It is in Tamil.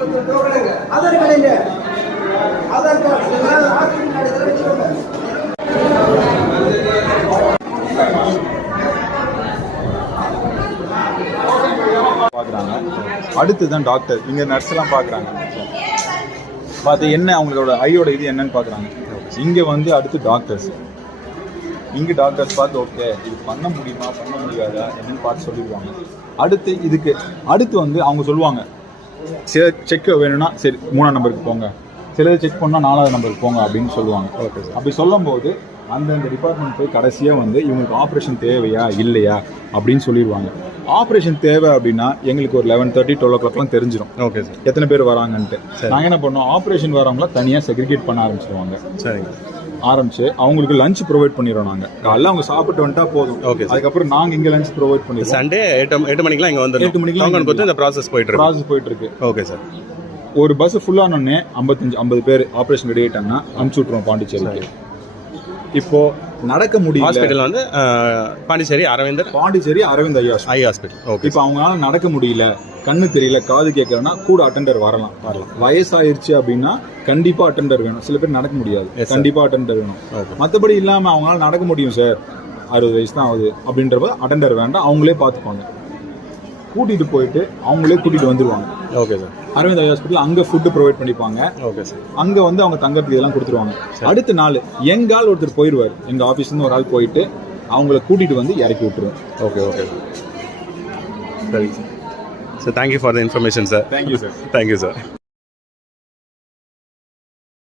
ஆதார் கார்டு இல்ல, ஆதார் கார்டு வச்சுக்கோங்க. பார்க்குறாங்க. அடுத்து தான் டாக்டர், இங்கே நர்ஸ் எல்லாம் பார்க்குறாங்க. பார்த்து என்ன அவங்களோட ஐயோட இது என்னன்னு பார்க்குறாங்க. இங்கே வந்து அடுத்து டாக்டர்ஸ், இங்கே டாக்டர்ஸ் பார்த்து ஓகே இது பண்ண முடியுமா பண்ண முடியாதா என்னன்னு பார்த்து சொல்லிடுவாங்க. அடுத்து இதுக்கு அடுத்து வந்து அவங்க சொல்லுவாங்க சில செக் வேணும்னா சரி 3ஆம் நம்பருக்கு போங்க, சிலது செக் பண்ணால் 4ஆவது நம்பருக்கு போங்க அப்படின்னு சொல்லுவாங்க. Okay sir. அப்படி சொல்லும்போது அந்தந்த டிபார்ட்மெண்ட் போய் கடைசியாக வந்து இவங்களுக்கு ஆப்ரேஷன் தேவையா இல்லையா அப்படின்னு சொல்லிடுவாங்க. ஆப்ரேஷன் தேவை அப்படின்னா எங்களுக்கு ஒரு 11:30 12 o'clockலாம் தெரிஞ்சிடும். ஓகே சார், எத்தனை பேர் வராங்கன்ட்டு. நாங்கள் என்ன பண்ணோம், ஆப்ரேஷன் வரவங்கள தனியாக செக்ரிகேட் பண்ண ஆரம்பிச்சிருவாங்க. சரிங்க. ஆரம்பிச்சு அவங்களுக்கு லஞ்ச் ப்ரொவைட் பண்ணிடுறோம். நாங்கள் காலைல அவங்க சாப்பிட்டு வந்துட்டா போதும். ஓகே. அதுக்கப்புறம் நாங்கள் இங்கே லஞ்ச் ப்ரொவைட் பண்ணிடுவோம். சண்டே 8 மணிக்கெலாம் இங்கே வந்து 8 மணிக்கெலாம் இந்த ப்ராசஸ் போயிட்டு இருக்கு. Okay sir. ஒரு பஸ் ஃபுல்லானோடனே 50 பேர் ஆப்ரேஷன் ரெடி ஆகிட்டாங்கன்னா அனுப்பிச்சு விட்ருவோம் பாண்டிச்சேரிக்கு. இப்போ நடக்க முடியும் ஹாஸ்பிட்டல் வந்து Pondicherry Aravind eye hospital. Okay. இப்போ அவங்களால நடக்க முடியல, கண்ணு தெரியல, காது கேட்கலன்னா கூட அட்டெண்டர் வரலாம். வயசாயிருச்சு அப்படின்னா கண்டிப்பா அட்டெண்டர் வேணும். சில பேர் நடக்க முடியாது, கண்டிப்பா அட்டெண்டர் வேணும். மற்றபடி இல்லாம அவங்களால நடக்க முடியும் சார், 60 வயசு தான் ஆகுது அப்படின்றப்ப அட்டெண்டர் வேண்டாம், அவங்களே பார்த்துப்பாங்க. கூட்டிட்டு போயிட்டு அவங்களே கூட்டிட்டு வந்துருவாங்க. Okay sir. Aravind eye hospital அங்கே ஃபுட்டு ப்ரொவைட் பண்ணிப்பாங்க. Okay sir. அங்கே வந்து அவங்க தங்கறதுக்கு இதெல்லாம் கொடுத்துருவாங்க. அடுத்த நாள் எங்கால் ஒருத்தர் போயிடுவார், எங்கள் ஆஃபீஸ்லேருந்து ஒரு ஆள் போயிட்டு அவங்கள கூட்டிகிட்டு வந்து இறக்கி விட்டுருவோம். ஓகே ஓகே சரி sir. Thank you for the information sir. Thank you sir.